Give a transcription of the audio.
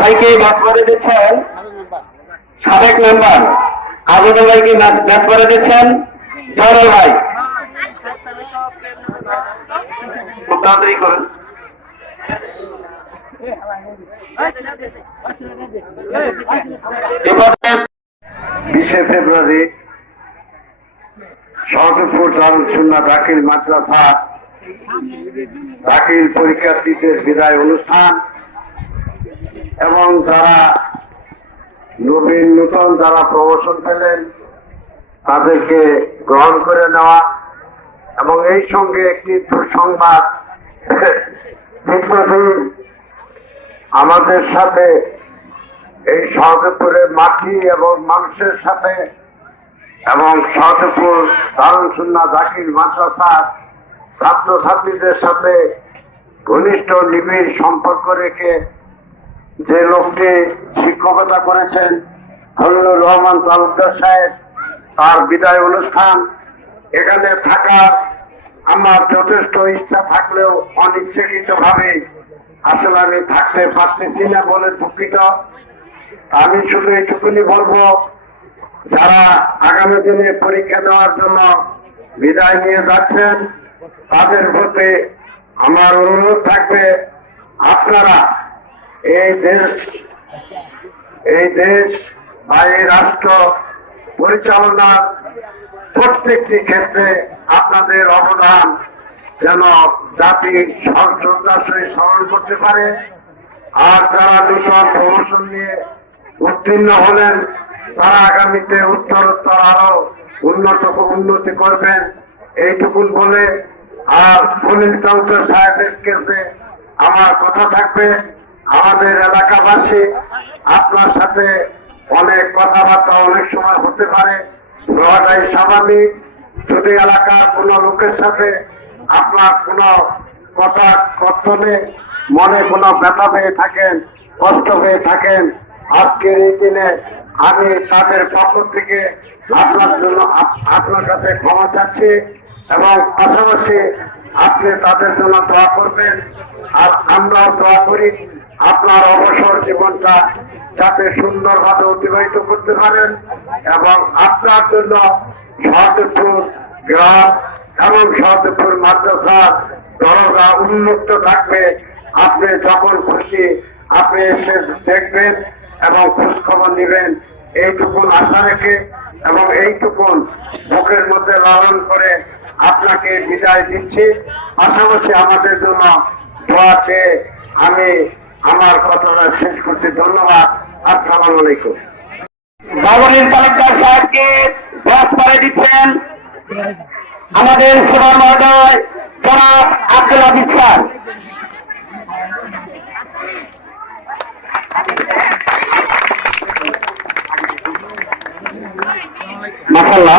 ভাইকে দিচ্ছেন। সাবেক মেম্বার ভাইকে দিচ্ছেন। ভাই। বিশে ফেব্রুয়ারি দারুলসুন্না দাখিল মাদ্রাসা, দাখিল পরীক্ষার্থীদের বিদায় অনুষ্ঠান। এবং যারা নবীন নূতন যারা প্রমোশন পেলেন, তাদেরকে গ্রহণ করে নেওয়া এবং এই সঙ্গে একটি দুঃসংবাদ। দীর্ঘদিন আমাদের সাথে এই সহজপুরের মাটি এবং মানুষের সাথে এবং সহজপুর দারুল সুন্না দাখিল মাদ্রাসার ছাত্রছাত্রীদের সাথে ঘনিষ্ঠ নিবিড় সম্পর্ক রেখে যে লোকটি শিক্ষকতা করেছেন ফজলুর রহমান তালুকদার সাহেব, তার বিদায় অনুষ্ঠান এখানে থাকার আমার যথেষ্ট ইচ্ছা থাকলেও অনিচ্ছাকৃত ভাবে আসলে আমি থাকতে পারতেছি না বলে দুঃখিত। আমি শুধু এইটুকুনি বলব, যারা আগামী দিনে পরীক্ষা দেওয়ার জন্য বিদায় নিয়ে যাচ্ছেন, তাদের প্রতি আমার অনুরোধ থাকবে, আপনারা এই দেশ এই দেশ বা এই রাষ্ট্র পরিচালনার প্রত্যেকটি ক্ষেত্রে আপনাদের অবদান যেন জাতি সহিত স্মরণ করতে পারে। আর যারা নূতন প্রমোশন নিয়ে উত্তীর্ণ হলেন, তারা আগামীতে উত্তরোত্তর আরও উন্নত উন্নতি করবেন। এইটুকুন বলে আর সুনীল চৌধুরী সাহেবের কাছে আমার কথা থাকবে। আমাদের এলাকাবাসী আপনার সাথে অনেক কথাবার্তা অনেক সময় হতে পারে। হওয়াটাই স্বাভাবিক। যদি এলাকার কোনো লোকের সাথে আপনার কোনো কথা কর্তনে মনে কোনো ব্যথা পেয়ে থাকেন, কষ্ট পেয়ে থাকেন, আজকের এই দিনে আমি তাদের পক্ষ থেকে আপনার জন্য আপনার কাছে ক্ষমা চাচ্ছি এবং পাশাপাশি আপনি তাদের জন্য দোয়া করবেন। আর আমরাও দোয়া করি আপনার অবসর জীবনটা যাতে সুন্দরভাবে অতিবাহিত করতে পারেন এবং আপনার জন্য সহদেবপুর গ্রাম এবং সহদেবপুর মাদ্রাসার দরজা উন্মুক্ত থাকবে। আপনি যখন খুশি আপনি এসে দেখবেন এবং খোঁজ খবর নেবেন। এইটুকুন আশা রেখে এবং এইটুকুন বুকের মধ্যে লালন করে আপনাকে বিদায় দিচ্ছি। পাশাপাশি আমাদের জন্য আমি আমার কথাটা শেষ করতে ধন্যবাদ। আসসালামু আলাইকুম। বাবরিন তালুকদার সাহেবকে ম্যাচ করে দিচ্ছেন। আমাদের সুবর্ণ মহোদয়, জনাব আব্দুল আজিজ স্যার। মাসাল্লাহ